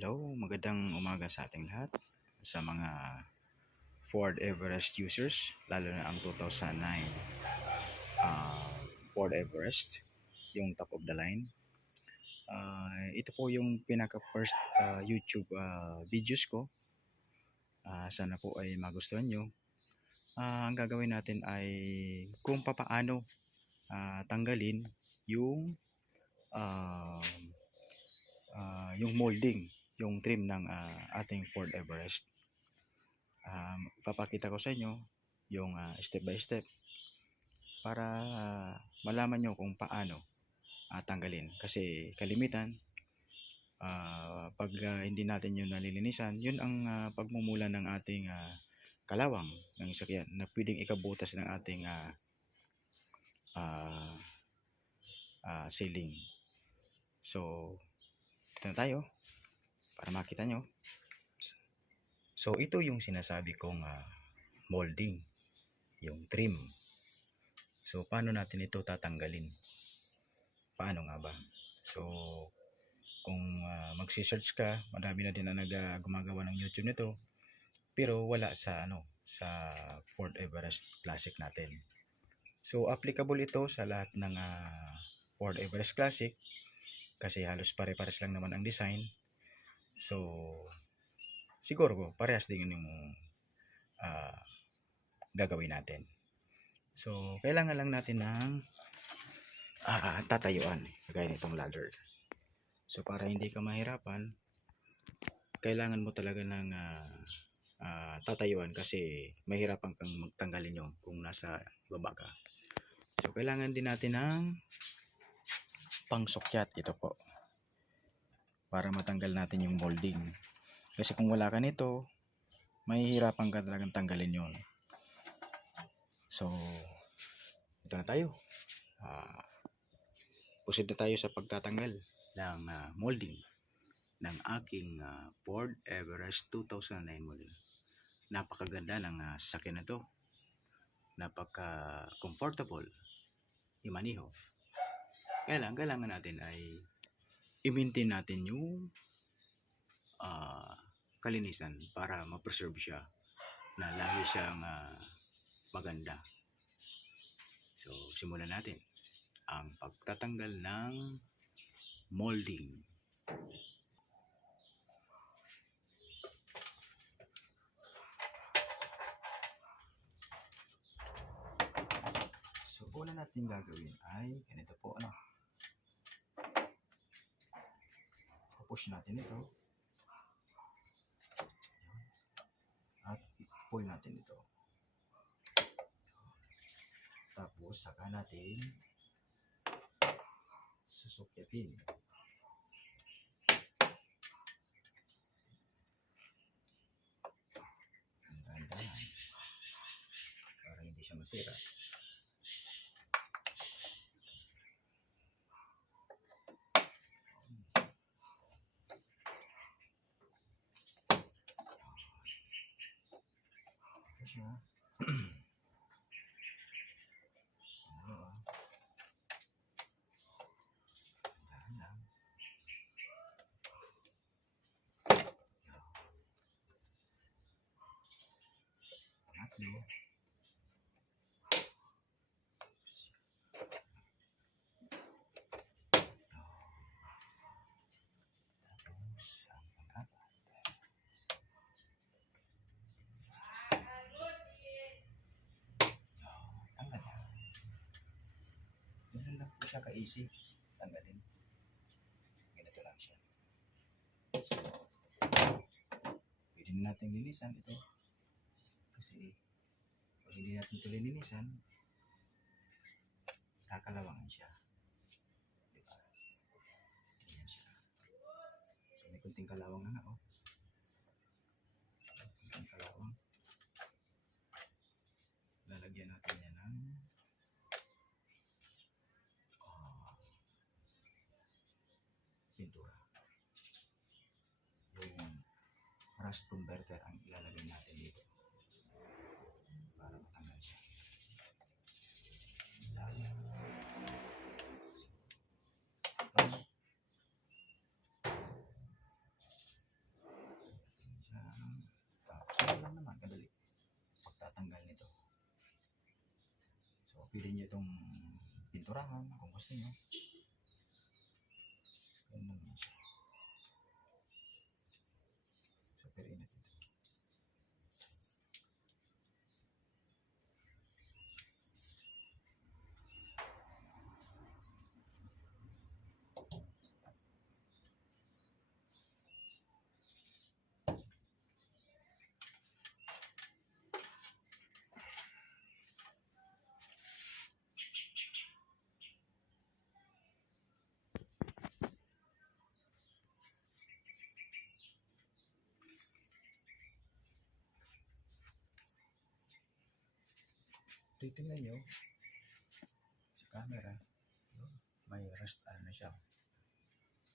Hello, magandang umaga sa ating lahat. Sa mga Ford Everest users, lalo na ang 2009 Ford Everest, yung top of the line. Ito po yung pinaka-first YouTube videos ko. Sana po ay magustuhan nyo. Ang gagawin natin ay kung papaano tanggalin uh, yung molding, yung trim ng ating Ford Everest. Papakita ko sa inyo yung step by step para malaman nyo kung paano tanggalin. Kasi kalimitan, pag hindi natin yun nalilinisan, yun ang pagmumula ng ating kalawang ng sakyan na pwedeng ikabutas ng ating ceiling. So, ito na tayo para makita nyo. So, ito yung sinasabi kong molding, yung trim. So, paano natin ito tatanggalin? Paano nga ba? So, kung magsi-search ka, marami na din na gumagawa ng YouTube nito, pero wala sa sa Ford Everest Classic natin. So, applicable ito sa lahat ng Ford Everest Classic kasi halos pare-pares lang naman ang design. So, siguro parehas din yung gagawin natin. So, kailangan lang natin ng tatayuan, kagaya nitong ladder. So, para hindi ka mahirapan, kailangan mo talaga ng tatayuan kasi mahirapan kang magtanggalin yun kung nasa ibaba ka. So, kailangan din natin ng pangsukyat. Ito po. Para matanggal natin yung molding. Kasi kung wala ka nito, mahihirapan ka talagang tanggalin yun. So, ito na tayo. Proceed na tayo sa pagtatanggal ng molding ng aking Ford Everest 2009 model. Napakaganda ng sasakyan na to. Napaka-comfortable imaniho. Kailangan natin ay i-maintain natin yung kalinisan para ma-preserve siya na lagi siyang maganda. So, simulan natin ang pagtatanggal ng molding. So, una natin gagawin ay ganito po, push natin ito at pull natin ito. Tapos, saka natin susukyatin. Dahan-dahan para hindi siya masira. Ito siya. Pangatlo. Siya ka-easy tanggalin. Ganito lang siya. So, pwede natin linisan ito. Kasi, pag hindi natin ito linisan, kakalawangan siya. Diba? Ayan siya. So, may kunting kalawang na nga, kunting kalawang. Lalagyan natin yan ng pintura. Yung rust converter ang ilalagay natin dito para matanggal siya. pwede nyo itong pinturahan kung gusto nyo. Ganun naman siya. Super init ito. Titingnan nyo sa camera, may rust na siya.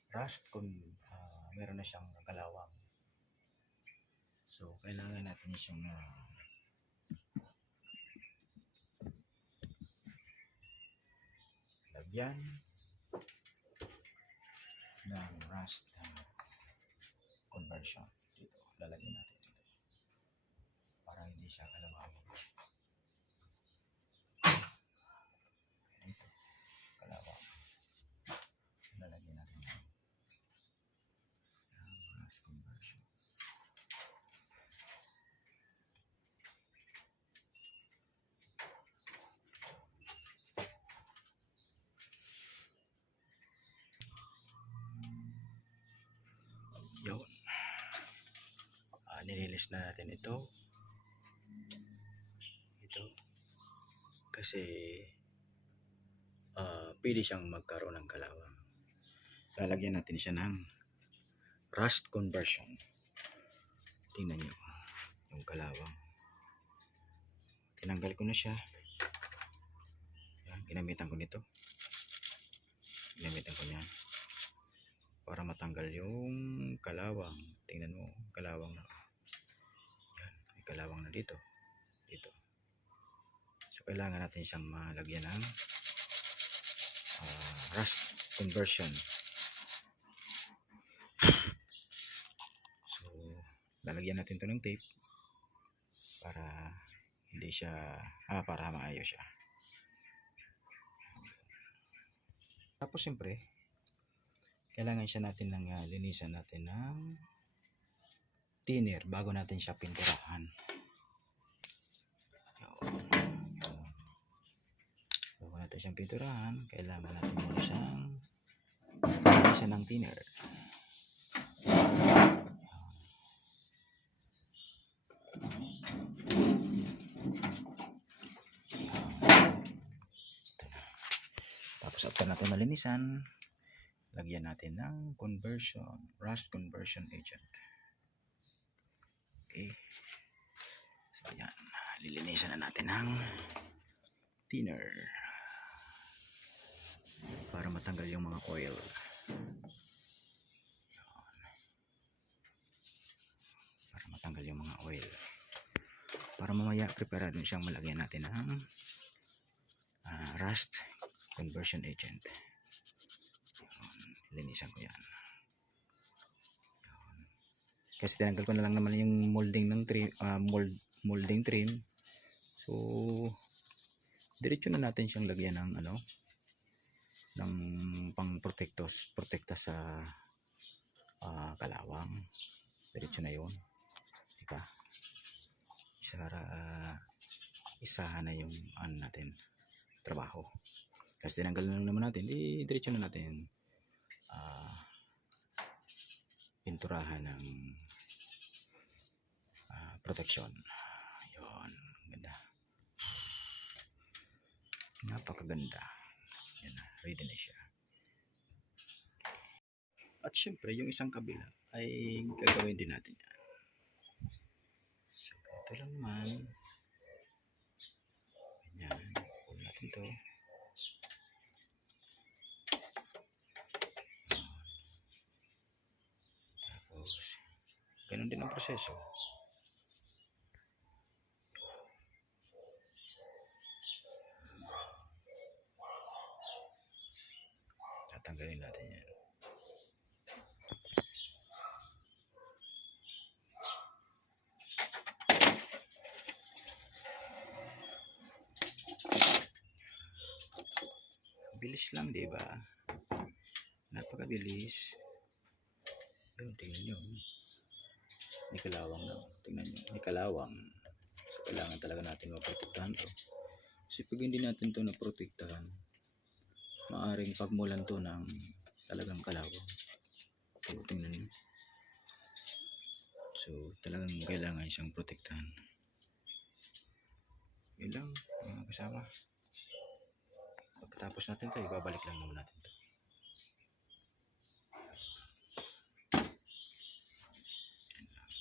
Rust kung meron na siyang kalawang. So, kailangan natin siyang lagyan ng rust conversion. Dito, lalagyan natin dito para hindi siya kalawang. Dito, kalawang. Lalagyan natin ng rust conversion. Yun. Nililis na natin ito. Kasi pwede siyang magkaroon ng kalawang. Lalagyan natin siya ng rust conversion. Tingnan nyo yung kalawang. Tinanggal ko na siya. Yan, ginamitan ko nito. Ginamitan ko niyan para matanggal yung kalawang. Tingnan mo, kalawang na. Yan, may kalawang na dito. Dito. So, kailangan natin siyang malagyan ng rust conversion. So, lalagyan natin ito ng tape para hindi siya, para maayos siya. Tapos siyempre, kailangan siya natin ng linisan natin ng thinner bago natin siya pinturahan. Bago natin siyang pinturahan, kailangan natin muna siyang linisan ng thinner. Tapos after natin malinisan, lagyan natin ng rust conversion agent. Okay. So ayan, lilinisan na natin ng thinner para matanggal yung mga oil. Para matanggal yung mga oil. Para mamaya preparado siyang malagyan natin ng rust conversion agent. Linisan ko yan. Kasi tinanggal ko na lang naman yung molding ng trim, molding trim. So diretso na natin siyang lagyan ng ng pang-protekta sa kalawang. Diretso na 'yon. Diba? Para isahan na yung natin trabaho. Kasi tinanggal na naman natin, diretso na natin pinturahan ng protection. Yun, ganda. Napakaganda. Yan na, ready na siya. At syempre, yung isang kabila ay gagawin din natin yan. So, ito lang naman. Ganyan. Pull natin ito. Tapos, ganun din ang proseso. Tatanggalin natin yan. Bilis lang, di ba? Napakabilis. Yun, tingnan nyo. May kalawang na. Tingnan nyo, may kalawang. So, kailangan talaga natin maprotektahan to. Kasi pag hindi natin to naprotektahan, maaring pagmulan to ng talagang kalawang. So, tingnan nyo. So, talagang kailangan siyang protektahan. Yun lang, mga kasama. Pagkatapos natin to, ibabalik lang naman natin to.